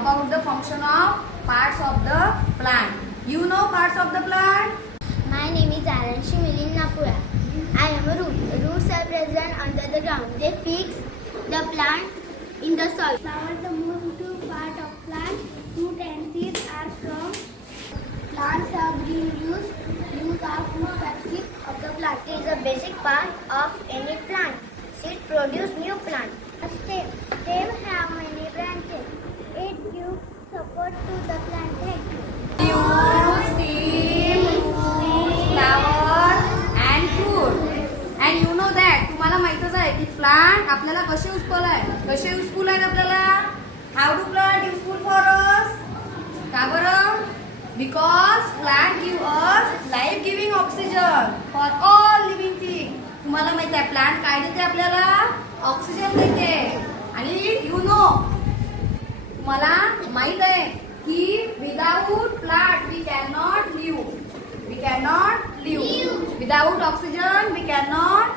about the function of parts of the plant. You know parts of the plant? My name is Aranshi Milin Napura. I am a root. Roots are present under the ground. They fix the plant in the soil. Flowers, the most part of plant. Root and seeds are from plants are being used. Leaves are fruit basic of the plant. It is a basic part of any plant. Seed produce new plant. A stem. Stem have many branches. It gives support to the plant head. Leaves, stem, roots, flowers and fruit. And you know that तुम्हाला माहितच आहे की plant आपल्याला कसे useful आहेत आपल्याला. How do plant useful for us? का बरं? Because plant give us life giving oxygen for all living thing. तुम्हाला माहित आहे प्लांट काय देते आपल्याला? ऑक्सिजन देते. आणि यू नो तुम्हाला माहित आहे की without plant we can not live. Without oxygen we cannot